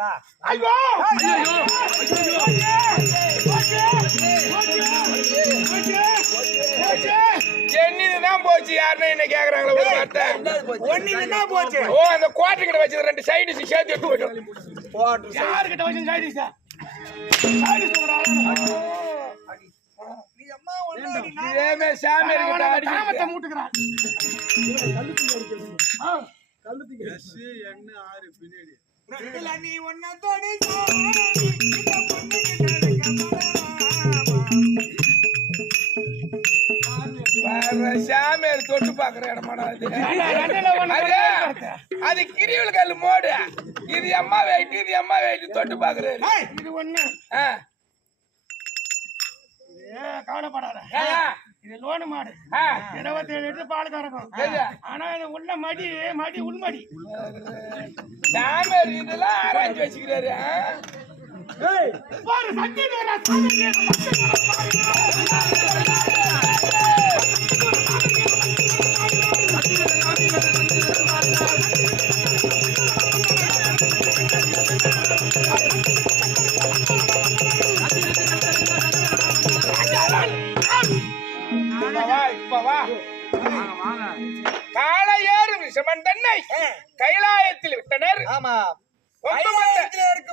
மாட்டா ஐயோ! என்னதான் போச்சு? யாருன்னு என்ன கேக்குறாங்களா ஒரு வார்த்தை. ஒண்ணு என்ன போச்சு? ஓ அந்த கோட்டை கிட்ட வச்சது ரெண்டு சைடு சேர்த்து எடுத்து இதேமே சாமி கிட்ட காமத்தை அடிச்சு மூட்டுக்கிறான் நீ ஒன்ன தோடி சாமியார் தொட்டு பாக்குற இடமாடா அது கிரிவல் கல் மோடு. இது அம்மா வெயிட் இது அம்மா வெயிட் தொட்டு பாக்குறாரு இது ஒண்ணு. ஆ. இது லோனு மாடு. இருபத்தி ஏழு லிட்டர் பால் கறக்கும்? ஆனா இது உள்ள மடி மடி உள்மடி சாமியார் இதெல்லாம் ஆராய்ச்சி வச்சுக்கிறாரு? பாரு சக்தி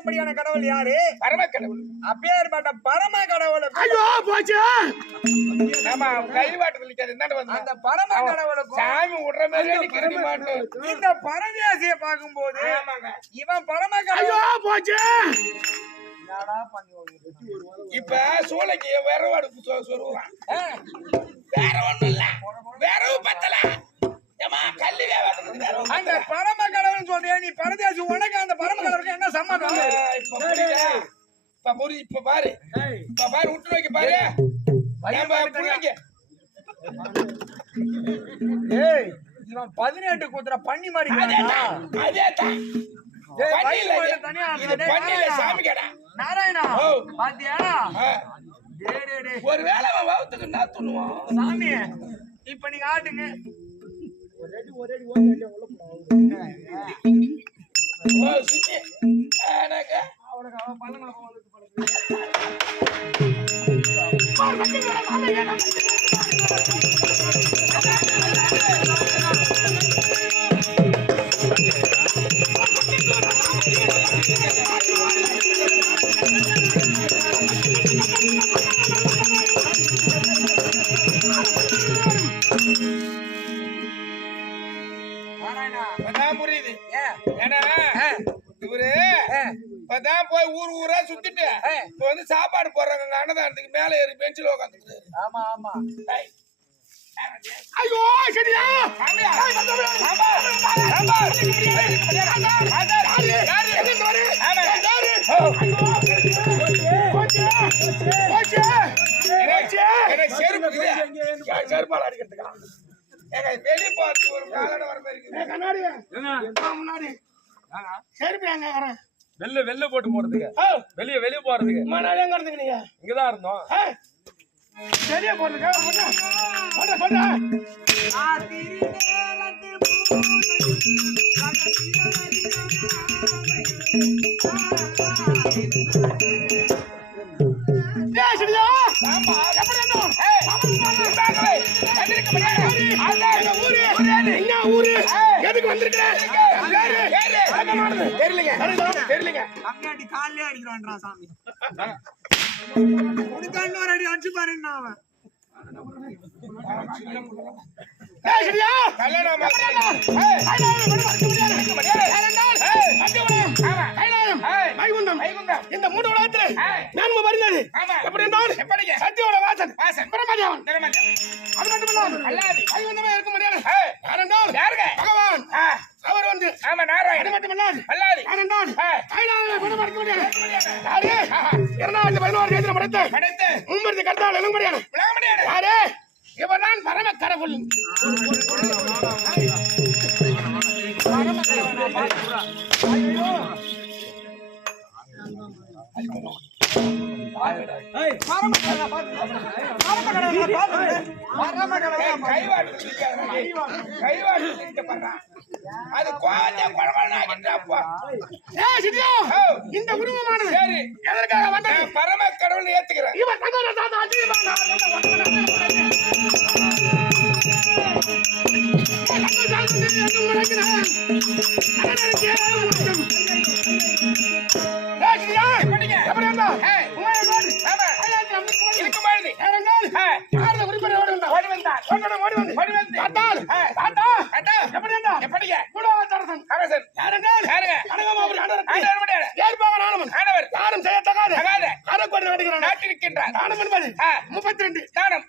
இருக்கும்படியான கடவுள் யாரு? பரமக்கடவுள். அப்பேற்பட்ட பரம கடவுளுக்கு ஐயோ போச்சு. ஆமா கைவாட்டத்தில் நிக்காது என்னடா அந்த பரம கடவுளுக்கும் சாமி விடுற மாட்டோம். இந்த பரதேசிய பார்க்கும்போது இவன் பரம ஐயோ கடவுள் போச்சு. பண்ணி வைக்கிறது? இப்ப சூளைக்கு விரவு அடுப்பு சொ- சொருகுறான் ஆ. வேற ஒண்ணும் இப்ப புரியுதா? இப்ப இப்ப பாரு. இப்ப பாரு விட்டு வைக்க பாரு. ஏய். இவன் பதினெட்டு குத்துற பண்ணி மாதிரி? அதேதான் ஏய், பண்ணி இல்ல வயிறு இது. தனியா இது டேய், பண்ணி இல்ல நாராயணா. சாமி கடா. நாராயணா ஓ. பாத்தியா? ஆ. டேய், டேய், டேய். ஒரு வேளை அவன் வவுத்துக்கு என்ன துண்ணுவான் சாமி இப்ப இப்பதான் போய் ஊர் ஊரா சுத்திட்டு இப்ப வந்து சாப்பாடு போடுறாங்க அன்னதானத்துக்கு மேல ஏறி பெஞ்சில உட்காந்துட்டு ஆமா ஆமா ஐயோ சரியா செருப்பால் அடிக்கிறதுக்கா வெளியே போறது ஒரு காலட வர மாதிரி இருக்குது. கண்ணாடி முன்னாடி செருப்பு எங்க வரேன் வெளில வெளில போட்டு போறதுக்கு. வெளிய வெளிய போறதுக்கு. மணாலே எங்க இருந்தீங்க நீங்க இங்கதான் இருந்தோம். வெளியே போறதுக்கா. போட்டா போட்டா போட்டா ஏய், தெரியலைங்க அங்காடி காலே அடிக்கிறான்டா சாமி உனக்கு இன்னொரு அடி அடிச்சு பாருன்னா அவன். இந்த மூன்று உலகத்திலே. நன்மை ஆமா. எப்படி எப்படிங்க? சத்தியோட வாசன். பிரம்மதேவன். அது மட்டுமில்லாமல் அல்லாது. வைகுண்டமே இருக்க முடியாது. யாரென்றால் யாருங்க? பகவான் அவர் வந்து ஆமா அது நாராயணன் மட்டுமில்லாது அல்லாது. யாரென்றால் ஏய். கைலாயமே குணம் இருக்க முடியாது. யாரு? இரண்டாயிரத்தி பதினோரு தேதியில் படைத்த படைத்து. மும்மூர்த்தி கர்த்தால் எழும்படியான விளங்க முடியாது. யாரு? இவர்தான் பரம கடவுள் கைவாட்டு பாரு அது குழந்தை குழந்தை ஆகிட்டாப்பா ஏய் சிட்டியா? ஓ இந்த உருவமானது. சரி. எதற்காக வந்தது? நான் பரம கடவுள் ஏத்துக்கிறேன். இவன் சகோதர தாத்தா வந்த? ஆமா. இருக்கும் பொழுது, ஓடி வந்தான். ஓடி வந்து, அட்டா, எப்படிங்க? அரசன். யாருங்க? ஆண்டவர் முடியாது. ஆண்டவர். தகாத. நாட்டிருக்கின்றார். ஆ, முப்பத்தி ரெண்டு தானம்.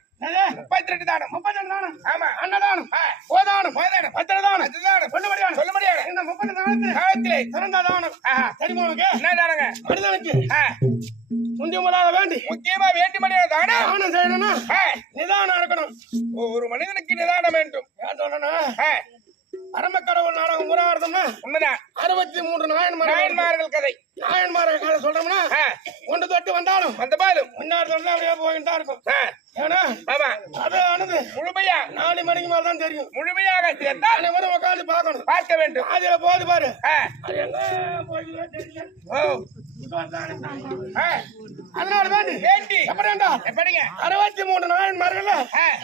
முப்பத்தி ரெண்டு தானம். முப்பத்தி ரெண்டு தானம் ஆமா. அன்னதானம் ஆ, கோதானம் மோதானம். பத்திரதானம் பத்து தானம். சொல்லுபடியானம் சொல்லும்படியான. இந்த முப்பத்தி தானத்தில் காலத்திலே. சிறந்த தானம். தெரியுமா உனக்கு என்ன தானங்க? மனிதனுக்கு ஆ, முந்தி முதலாக வேண்டி முக்கியமா வேண்டுமடியான தானம். தானம் செய்யணும்னா நிதானம் இருக்கணும் ஒரு மனிதனுக்கு நிதானம் வேண்டும் ஏன் சொல்றேன்னா ஆ, அரம்பக்கடவுள் நாடகம் உருவாடுறோம்னா உண்மைதான். அறுபத்தி மூன்று நாயன்மார் நாயன்மார்கள் கதை. நாயன்மார் கதை சொல்றோம்னா ஒன்று தொட்டு வந்தாலும் வந்த பாலும். முன்னாடி தொட்டு அப்படியே போயிட்டு தான் இருக்கும். ஏன்னா ஆமா. அது ஆனது முழுமையா. நாலு மணிக்கு மேல தான் தெரியும். முழுமையாக சேர்ந்தால் அனைவரும் உட்காந்து பார்க்கணும். பார்க்க வேண்டும். அதுல போகுது பாரு. எங்க தெரியல. ஆ, அதனால வேண்டி வேண்டி எப்படி என்றால் எப்படிங்க அறுபத்தி மூன்று நாயன்மார்கள்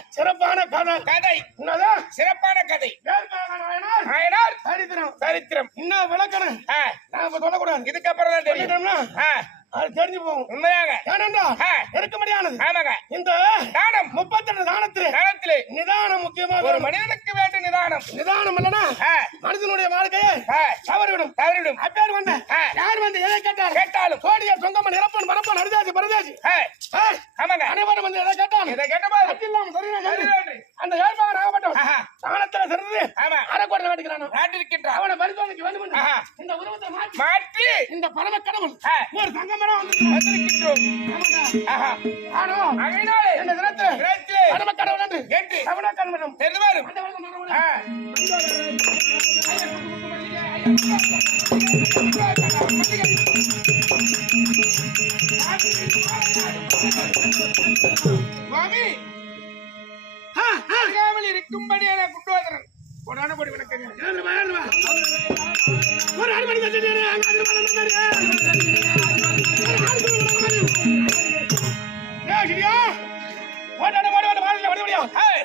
சிறப்பான கதை. கதை. என்னதான் சிறப்பான கதை. நாயனார் சரித்திரம் சரித்திரம் இன்னும் விளக்கணும். நான் இப்ப சொல்லக்கூடாது. இதுக்கப்புறம் தான் ஆ, அது தெரிஞ்சு போகும் உண்மையாக. ஏனென்றால் ஆமாங்க. இந்த தானம். முப்பத்தி ரெண்டு தானத்தில் தானத்திலே. நிதானம் முக்கியமா ஒரு. மனிதனுக்கு வேண்டும் நிதானம். நிதானம் இல்லைன்னா ஆ, மனிதனுடைய வாழ்க்கையை தவறிவிடும். தவறிடும் அப்பேர் வந்த. யார் வந்து எதை கேட்டாலும் கேட்டாலும். சோடிய சொங்கம்மன் இறப்பன் பரப்பன் அரிதாசி பரதேசி. ஆமாங்க. அனைவரும் வந்து எதை கேட்டாலும் இதை கேட்டபாரு அச்சில்லாம. அந்த ஏற்பாடு ஆகப்பட்டவன். தானத்துல சிறந்து ஆமா. அரைக்கோட்டை வேண்டிக்கிறான் நாட்டிருக்கின்றான் அவனை வேண்டும் ஆஹா. இந்த உருவத்தை மாற்றி இந்த பரம கடவுள் ஒரு வந்து வந்திருக்கின்றோம் தினத்தை தினத்திலே பரம கடவுள் என்று என்று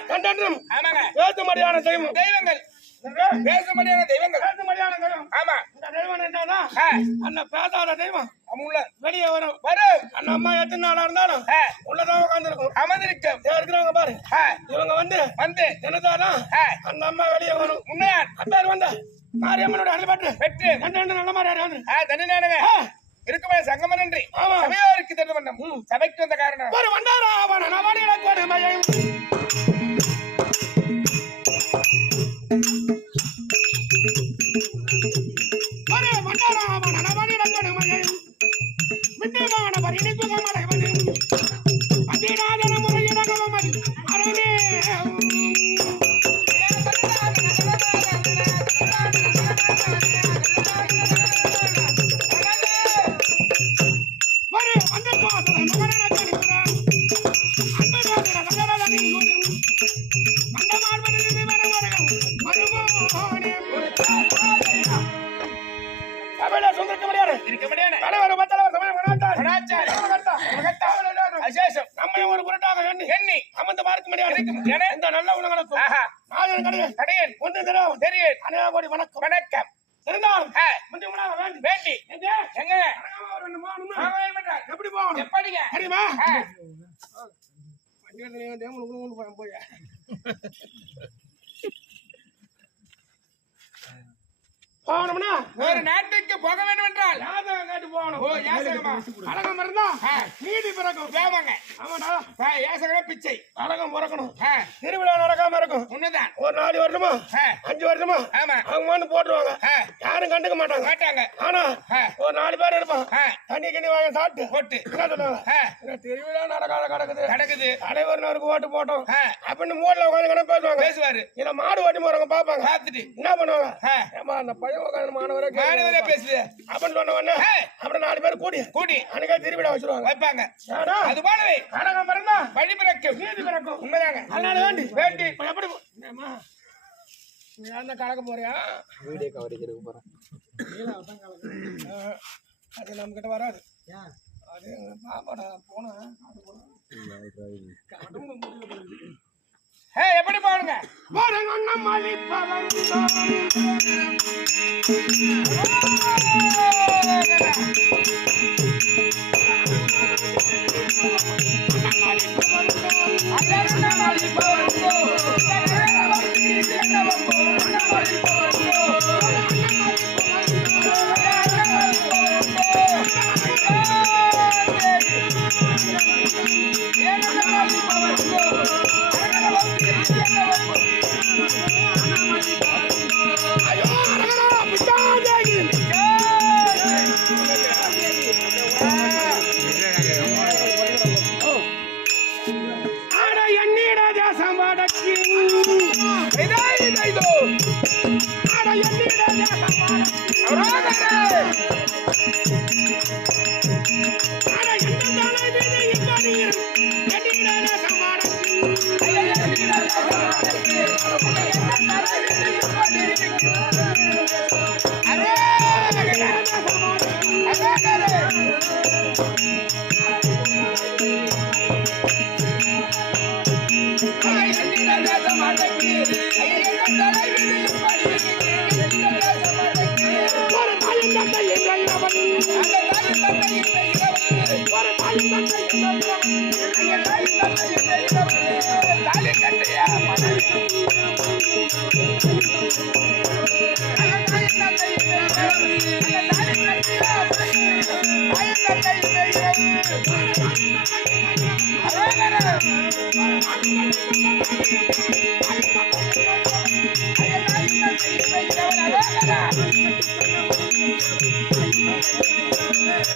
கண்டன்றும் ஆமாங்க. ஏத்துமடியான தெய்வம். தெய்வங்கள். பேசும்படியான தெய்வங்கள். ஏத்துமடியான தெய்வம். ஆமா. இந்த தெய்வம் என்னன்னா, அந்த பேசாத தெய்வம். அமுள்ள வெளியே வரும். வரும் அந்த அம்மா எத்தனை நாளா இருந்தாலும் உள்ளதான் உட்காந்துருக்கும் அமர்ந்திருக்கும். இருக்கிறாங்க பாரு. இவங்க வந்து வந்து. என்னதான் ஆ, அந்த அம்மா வெளியே வரும். உண்மையான். அப்பேர் வந்து மாரியம்மனோட அடிபட்டு வெற்று ரெண்டு நல்ல மாதிரி வந்து தனிநானுங்க இருக்குமே சங்கமன் நன்றி. ஆமா. சபையோருக்கு தெரிந்து பண்ணம் சபைக்கு வந்த காரணம். ஒரு வண்டாரா அவன்? நவனிட கொடுமையும் இருக்க முடியாது அசேஷம் நம்மை ஒரு பொருட்டாக எண்ணி எண்ணி அமர்ந்து பார்க்க முடியாது? இந்த நல்ல உணவனுக்கும் நாயன் கடையில் கடையன் ஒன்று தெரியும் கோடி வணக்கம் வணக்கம் இருந்தாலும் வேண்டி எங்க எப்படி போகணும் எப்படிங்க தெரியுமா போய் போகணும்னா? ஒரு நாட்டுக்கு போக வேண்டும் என்றால் யாதகம் காட்டி போகணும்? ஓ யாசகமா அழகம் இருந்தா. நீதி பிறக்கும். வேமாங்க ஆமாடா. யாசகமா பிச்சை. அழகம் பிறக்கணும். திருவிழா நடக்காம இருக்கும். உண்மைதான். ஒரு நாலு வருஷமா? அஞ்சு வருஷமா? ஆமா. அவங்க வந்து போட்டுருவாங்க யாரும் கண்டுக்க மாட்டாங்க. மாட்டாங்க. ஆனா. ஒரு நாலு பேர் இருப்பான். தண்ணி கிண்ணி வாங்கி சாப்பிட்டு. போட்டு. என்ன சொல்லுவாங்க? திருவிழா நடக்காத கிடக்குது. நடக்குது தலைவர்னருக்கு ஓட்டு போட்டோம். அப்படின்னு மூட்ல உட்காந்து பேசுவாங்க. பேசுவாரு. இதை மாடு ஓட்டி போறவங்க பாப்பாங்க பார்த்துட்டு. என்ன பண்ணுவாங்க? அந்த பையன் உட்காந்து மாணவரே மாணவரே பேசுது. அப்படின்னு சொன்ன உடனே ஆ. அப்புறம் நாலு பேர் கூடி. கூடி. அன்னைக்கே திருவிழா வச்சிருவாங்க. வைப்பாங்க. அது போலவே அழகம் பிறந்தா? வழி பிறக்கும். நீதி பிறக்கும். உண்மைதாங்க. அதனால வேண்டி. வேண்டி. எப்படி நீ அந்த கலக்க போறியா? வீடியோ கவரேஜ் எடுக்க போறேன் அது நம்ம கிட்ட வராது அது பாப்பாடா போனேன் ஏ எப்படி பாருங்க